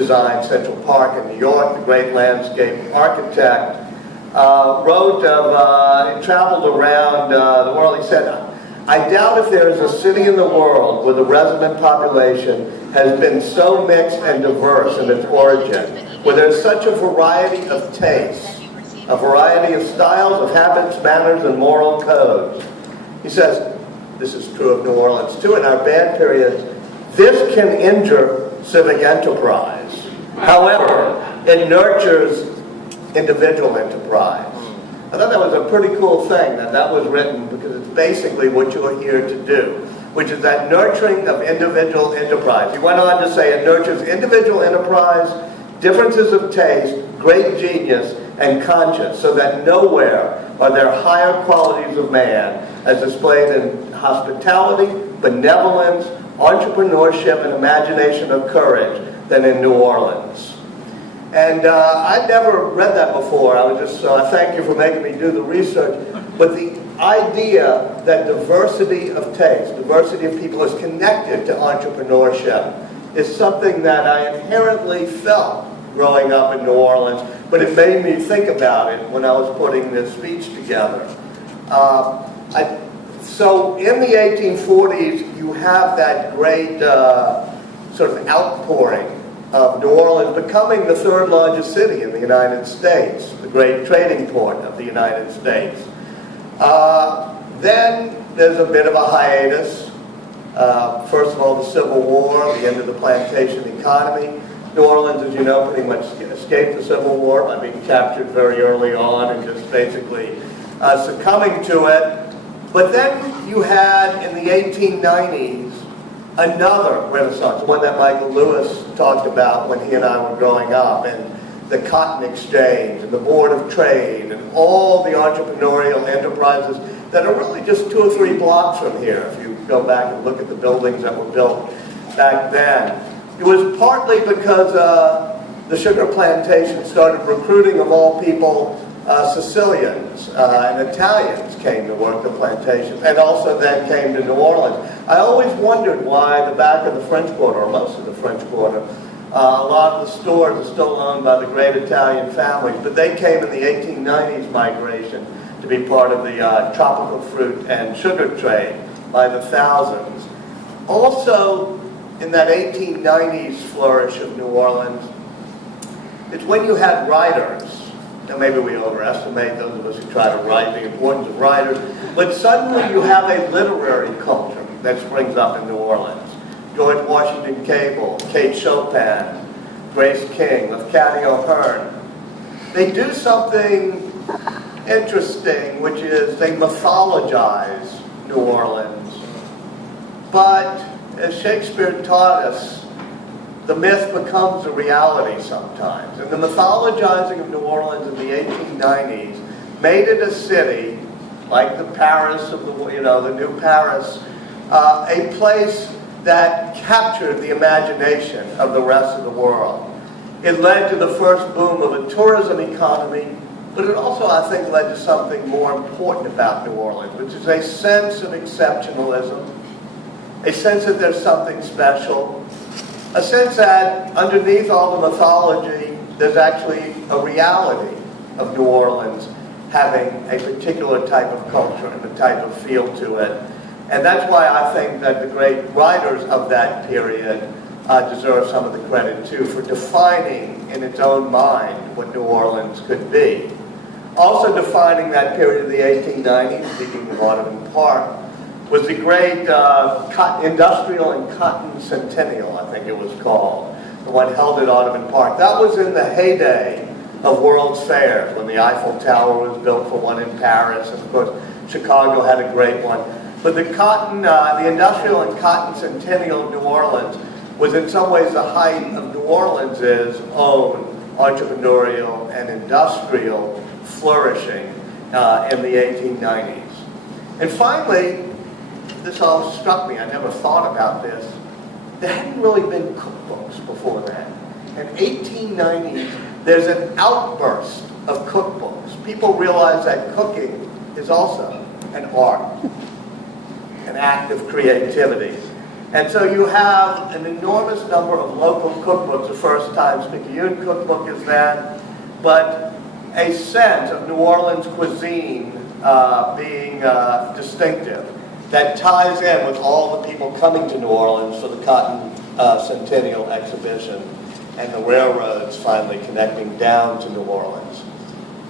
designed Central Park in New York, the great landscape architect, he traveled around the world. He said, "I doubt if there is a city in the world where the resident population has been so mixed and diverse in its origin, where there's such a variety of tastes, a variety of styles, of habits, manners, and moral codes." He says, this is true of New Orleans too, in our bad periods, "this can injure civic enterprise. However, it nurtures individual enterprise." I thought that was a pretty cool thing, that was written, because it's basically what you're here to do, which is that nurturing of individual enterprise. He went on to say it nurtures individual enterprise, differences of taste, great genius, and conscience, so that nowhere are there higher qualities of man as displayed in hospitality, benevolence, entrepreneurship, and imagination of courage than in New Orleans. And I'd never read that before. I was just, so I thank you for making me do the research. But the idea that diversity of taste, diversity of people is connected to entrepreneurship is something that I inherently felt growing up in New Orleans, but it made me think about it when I was putting this speech together. So in the 1840s, you have that great sort of outpouring of New Orleans becoming the third largest city in the United States, the great trading port of the United States. Then there's a bit of a hiatus. First of all, the Civil War, the end of the plantation economy. New Orleans, as you know, pretty much escaped the Civil War by being captured very early on and just basically succumbing to it. But then you had, in the 1890s, another renaissance, one that Michael Lewis talked about when he and I were growing up, and the Cotton Exchange, and the Board of Trade, and all the entrepreneurial enterprises that are really just 2 or 3 blocks from here, if you go back and look at the buildings that were built back then. It was partly because the sugar plantation started recruiting, of all people, Sicilians and Italians came to work the plantations, and also then came to New Orleans. I always wondered why the back of the French Quarter, or most of the French Quarter, a lot of the stores are still owned by the great Italian families, but they came in the 1890s migration to be part of the tropical fruit and sugar trade by the thousands. Also, in that 1890s flourish of New Orleans, it's when you had writers. Now maybe we overestimate, those of us who try to write, the importance of writers, but suddenly you have a literary culture that springs up in New Orleans. George Washington Cable, Kate Chopin, Grace King, Lafcadio O'Hearn. They do something interesting, which is they mythologize New Orleans. But as Shakespeare taught us, the myth becomes a reality sometimes. And the mythologizing of New Orleans in the 1890s made it a city, like the Paris of the new Paris, a place that captured the imagination of the rest of the world. It led to the first boom of a tourism economy, but it also, I think, led to something more important about New Orleans, which is a sense of exceptionalism, a sense that there's something special, a sense that underneath all the mythology, there's actually a reality of New Orleans having a particular type of culture and a type of feel to it. And that's why I think that the great writers of that period deserve some of the credit too for defining in its own mind what New Orleans could be. Also defining that period of the 1890s, speaking of Audubon Park, was the great Industrial and Cotton Centennial, I think it was called, the one held at Audubon Park. That was in the heyday of World's Fairs, when the Eiffel Tower was built for one in Paris, and of course Chicago had a great one. But the Industrial and Cotton Centennial of New Orleans was in some ways the height of New Orleans' own entrepreneurial and industrial flourishing in the 1890s. And finally, this all struck me, I never thought about this, there hadn't really been cookbooks before that. In 1890s, there's an outburst of cookbooks. People realize that cooking is also an art, an act of creativity. And so you have an enormous number of local cookbooks. The first Times Picayune cookbook is that, but a sense of New Orleans cuisine being distinctive that ties in with all the people coming to New Orleans for the Cotton Centennial exhibition and the railroads finally connecting down to New Orleans.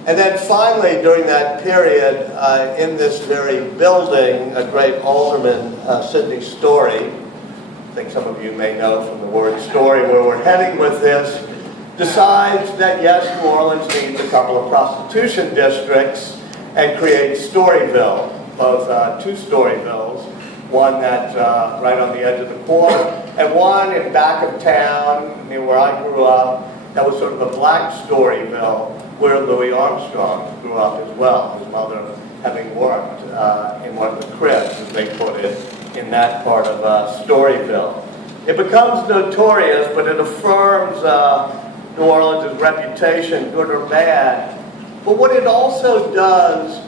And then finally, during that period, in this very building, a great alderman, Sidney Story, I think some of you may know from the word story where we're heading with this, decides that yes, New Orleans needs a couple of prostitution districts and creates Storyville, both two Storyvilles, one that's right on the edge of the quarter, and one in back of town, near where I grew up, that was sort of a black Storyville, where Louis Armstrong grew up as well, his mother having worked in one of the cribs, as they put it, in that part of Storyville. It becomes notorious, but it affirms New Orleans' reputation, good or bad. But what it also does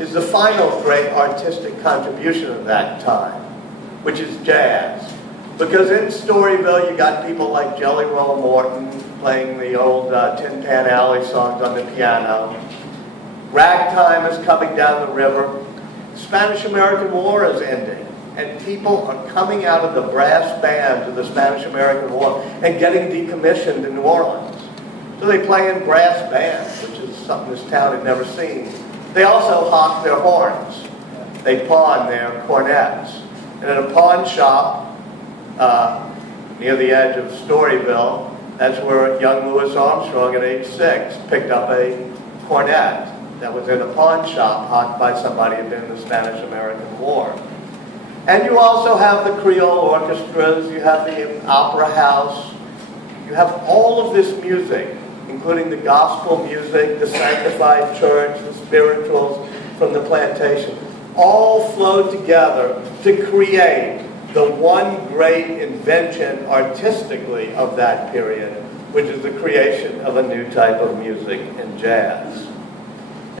is the final great artistic contribution of that time, which is jazz. Because in Storyville, you got people like Jelly Roll Morton playing the old Tin Pan Alley songs on the piano. Ragtime is coming down the river. The Spanish-American War is ending. And people are coming out of the brass bands of the Spanish-American War and getting decommissioned in New Orleans. So they play in brass bands, which is something this town had never seen. They also hawk their horns. They pawn their cornets. And at a pawn shop near the edge of Storyville, that's where young Louis Armstrong at age 6 picked up a cornet that was in a pawn shop hawked by somebody who had been in the Spanish-American War. And you also have the Creole orchestras, you have the opera house, you have all of this music, including the gospel music, the sanctified church, the spirituals from the plantation, all flowed together to create the one great invention artistically of that period, which is the creation of a new type of music in jazz.